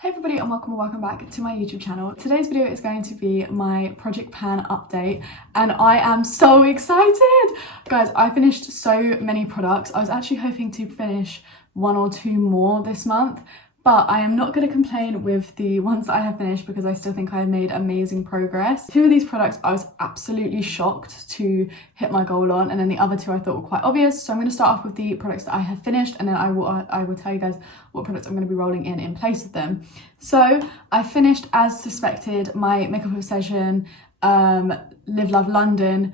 Hey everybody and welcome back to my YouTube channel. Today's video is going to be my project pan update and I am so excited! Guys, I finished so many products. I was actually hoping to finish one or two more this month, but I am not going to complain with the ones that I have finished because I still think I have made amazing progress. Two of these products I was absolutely shocked to hit my goal on, and then the other two I thought were quite obvious. So I'm going to start off with the products that I have finished, and then I will tell you guys what products I'm going to be rolling in place of them. So I finished, as suspected, my Makeup Obsession Live Love London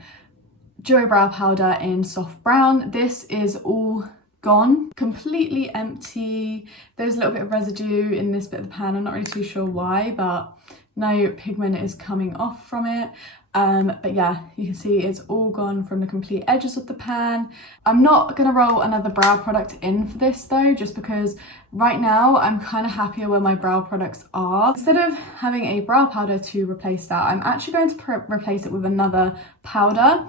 Duo Brow Powder in soft brown. This is all gone, completely empty. There's a little bit of residue in this bit of the pan. I'm not really too sure why, but no pigment is coming off from it. But yeah, you can see it's all gone from the complete edges of the pan. I'm not gonna roll another brow product in for this though, just because right now I'm kind of happier where my brow products are. Instead of having a brow powder to replace that, I'm actually going to replace it with another powder,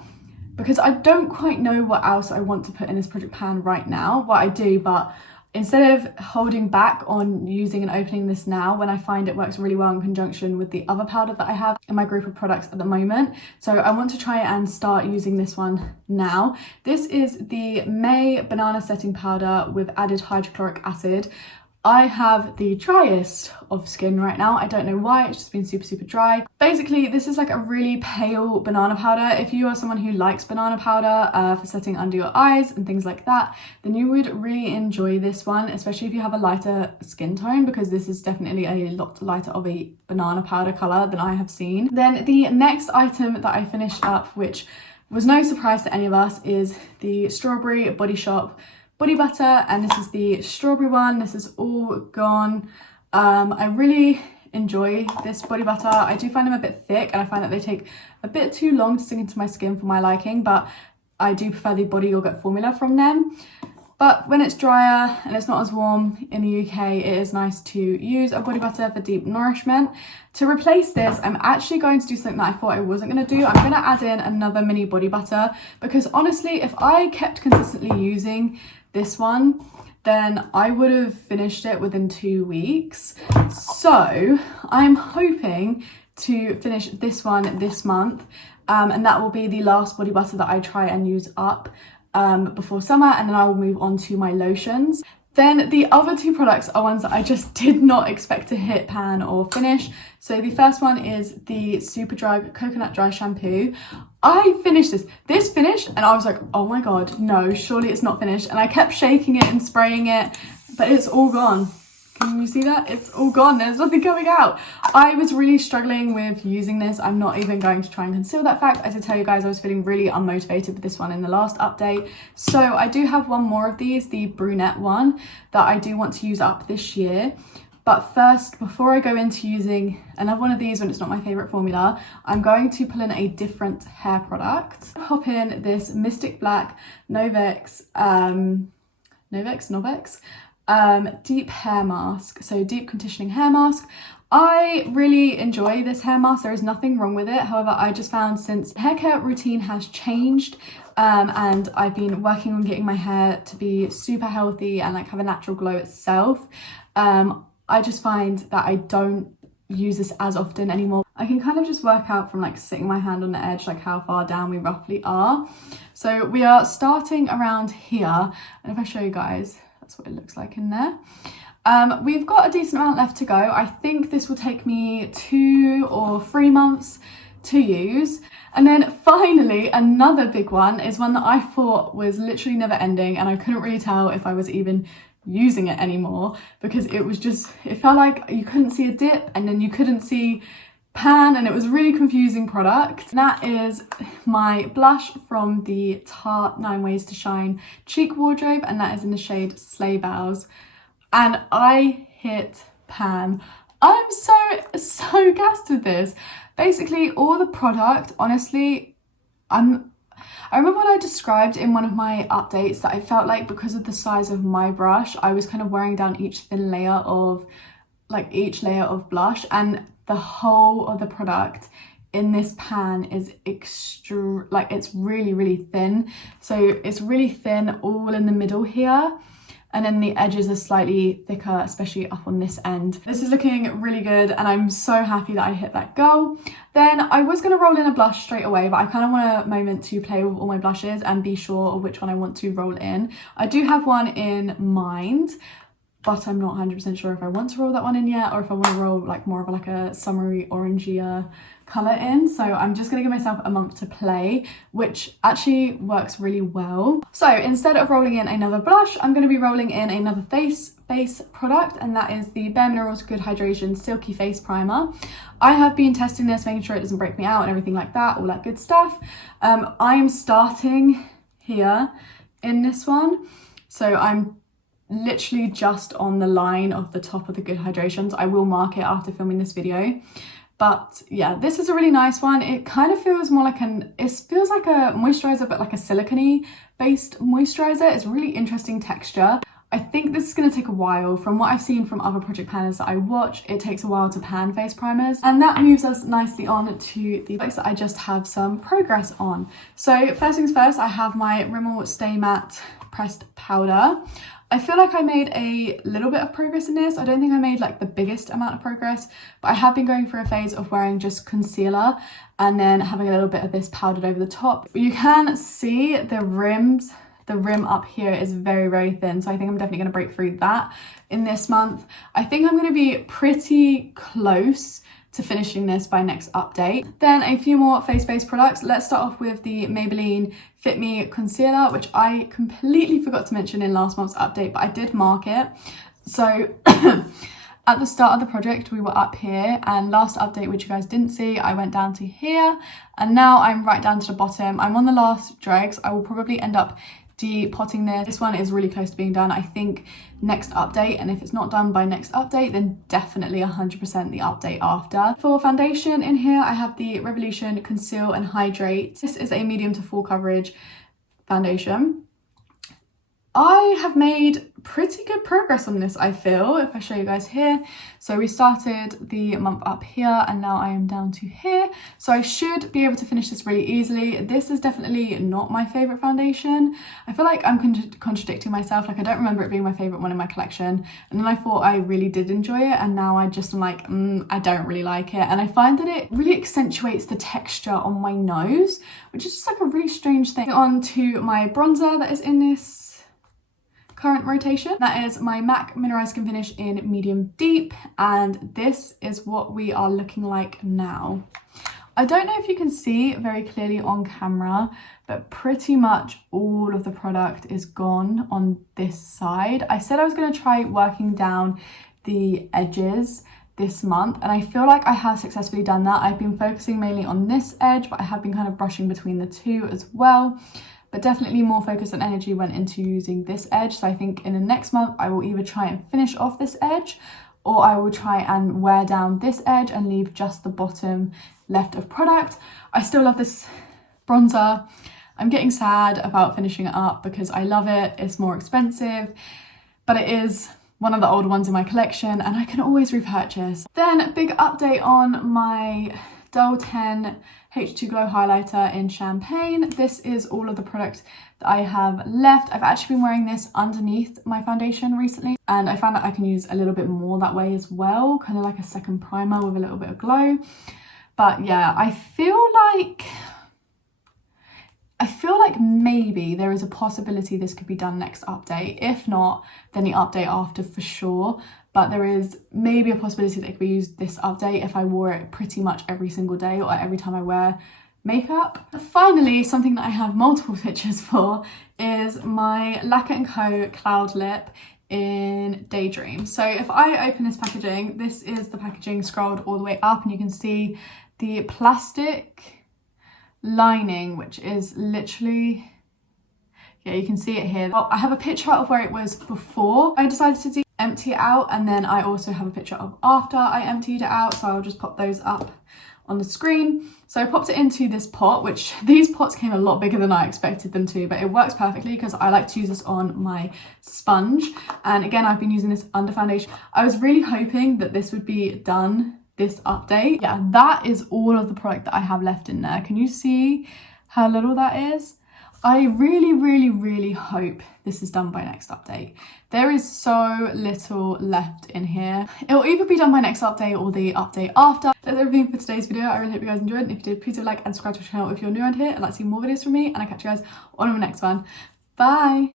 because I don't quite know what else I want to put in this project pan right now. Well, I do, but instead of holding back on using and opening this now, when I find it works really well in conjunction with the other powder that I have in my group of products at the moment. So I want to try and start using this one now. This is the May Banana Setting Powder with added hydrochloric acid. I have the driest of skin right now. I don't know why, it's just been super dry. Basically, this is like a really pale banana powder. If you are someone who likes banana powder for setting under your eyes and things like that, then you would really enjoy this one, especially if you have a lighter skin tone, because this is definitely a lot lighter of a banana powder colour than I have seen. Then the next item that I finished up, which was no surprise to any of us, is the Strawberry Body Shop body butter, and this is the strawberry one. This is all gone. I really enjoy this body butter. I do find them a bit thick, and I find that they take a bit too long to sink into my skin for my liking, but I do prefer the body yogurt formula from them. But when it's drier and it's not as warm in the UK, it is nice to use a body butter for deep nourishment. To replace this, I'm actually going to do something that I thought I wasn't going to do. I'm going to add in another mini body butter, because honestly, if I kept consistently using this one, then I would have finished it within 2 weeks. So I'm hoping to finish this one this month, and that will be the last body butter that I try and use up before summer, and then I will move on to my lotions. Then the other two products are ones that I just did not expect to hit pan or finish. So the first one is the Superdrug Coconut Dry Shampoo. I finished this. This finished and I was like, oh my God, no, surely it's not finished. And I kept shaking it and spraying it, but it's all gone. Can you see that? It's all gone. There's nothing coming out. I was really struggling with using this. I'm not even going to try and conceal that fact. As I tell you guys, I was feeling really unmotivated with this one in the last update. So I do have one more of these, the brunette one, that I do want to use up this year. But first, before I go into using another one of these when it's not my favourite formula, I'm going to pull in a different hair product. Pop in this Mystic Black Novex deep hair mask, so deep conditioning hair mask. I really enjoy this hair mask. There is nothing wrong with it. However, I just found since hair care routine has changed, and I've been working on getting my hair to be super healthy and like have a natural glow itself, I just find that I don't use this as often anymore. I can kind of just work out from like sitting my hand on the edge like how far down we roughly are. So we are starting around here, and if I show you guys, that's what it looks like in there. We've got a decent amount left to go. I think this will take me 2 or 3 months to use. And then finally, another big one is one that I thought was literally never ending, and I couldn't really tell if I was even using it anymore, because it was just, it felt like you couldn't see a dip and then you couldn't see pan, and it was a really confusing product. And that is my blush from the Tarte 9 Ways to Shine Cheek Wardrobe, and that is in the shade Sleigh Bells. And I hit pan. I'm so gassed with this. Basically, all the product, honestly, I remember when I described in one of my updates that I felt like because of the size of my brush, I was kind of wearing down each layer of blush, and the whole of the product in this pan is it's really thin. So it's really thin all in the middle here, and then the edges are slightly thicker, especially up on this end. This is looking really good and I'm so happy that I hit that goal. Then I was going to roll in a blush straight away, but I kind of want a moment to play with all my blushes and be sure of which one I want to roll in. I do have one in mind, but I'm not 100% sure if I want to roll that one in yet or if I want to roll like more of like a summery orangier colour in. So I'm just going to give myself a month to play, which actually works really well. So instead of rolling in another blush, I'm going to be rolling in another face base product, and that is the Bare Minerals Good Hydration Silky Face Primer. I have been testing this, making sure it doesn't break me out and everything like that, all that good stuff. I am starting here in this one. So I'm literally just on the line of the top of the Good Hydrations. I will mark it after filming this video. But yeah, this is a really nice one. It kind of feels more like it feels like a moisturizer, but like a silicone based moisturizer. It's a really interesting texture. I think this is going to take a while. From what I've seen from other project panners that I watch, it takes a while to pan face primers. And that moves us nicely on to the products that I just have some progress on. So first things first, I have my Rimmel Stay Matte Pressed Powder. I feel like I made a little bit of progress in this. I don't think I made like the biggest amount of progress, but I have been going through a phase of wearing just concealer and then having a little bit of this powdered over the top. You can see the rim up here is very, very thin. So I think I'm definitely going to break through that in this month. I think I'm going to be pretty close to finishing this by next update. Then a few more face-based products. Let's start off with the Maybelline Fit Me Concealer, which I completely forgot to mention in last month's update, but I did mark it. So at the start of the project, we were up here, and last update, which you guys didn't see, I went down to here, and now I'm right down to the bottom. I'm on the last dregs. I will probably end up depotting this. This one is really close to being done. I think next update, and if it's not done by next update, then definitely 100% the update after. For foundation in here, I have the Revolution Conceal and Hydrate. This is a medium to full coverage foundation. I have made pretty good progress on this, I feel, if I show you guys here. So we started the month up here and now I am down to here. So I should be able to finish this really easily. This is definitely not my favorite foundation. I feel like I'm contradicting myself. Like I don't remember it being my favorite one in my collection. And then I thought I really did enjoy it. And now I just am like, I don't really like it. And I find that it really accentuates the texture on my nose, which is just like a really strange thing. On to my bronzer that is in this current rotation. That is my MAC Mineralized Skin Finish in Medium Deep, and this is what we are looking like now. I don't know if you can see very clearly on camera, but pretty much all of the product is gone on this side. I said I was going to try working down the edges this month, and I feel like I have successfully done that. I've been focusing mainly on this edge, but I have been kind of brushing between the two as well. But definitely more focus and energy went into using this edge. So I think in the next month, I will either try and finish off this edge, or I will try and wear down this edge and leave just the bottom left of product. I still love this bronzer. I'm getting sad about finishing it up because I love it. It's more expensive, but it is one of the older ones in my collection and I can always repurchase. Then a big update on my Dull 10 H2 Glow Highlighter in Champagne. This is all of the product that I have left. I've actually been wearing this underneath my foundation recently, and I found that I can use a little bit more that way as well, kind of like a second primer with a little bit of glow. But yeah, I feel like maybe there is a possibility this could be done next update. If not, then the update after for sure. But there is maybe a possibility that it could be used this update if I wore it pretty much every single day or every time I wear makeup. Finally, something that I have multiple pictures for is my Lacquer & Co Cloud Lip in Daydream. So if I open this packaging, this is the packaging scrolled all the way up, and you can see the plastic lining, which is literally, yeah, you can see it here. Well, I have a picture of where it was before I decided to empty it out, and then I also have a picture of after I emptied it out, so I'll just pop those up on the screen. So I popped it into this pot, which these pots came a lot bigger than I expected them to, but it works perfectly because I like to use this on my sponge. And again, I've been using this under foundation. I was really hoping that this would be done this update. Yeah, that is all of the product that I have left in there. Can you see how little that is? I really hope this is done by next update. There is so little left in here. It'll either be done by next update or the update after. That's everything for today's video. I really hope you guys enjoyed. And if you did, please do like and subscribe to the channel if you're new around here and like to see more videos from me. And I'll catch you guys on the next one. Bye!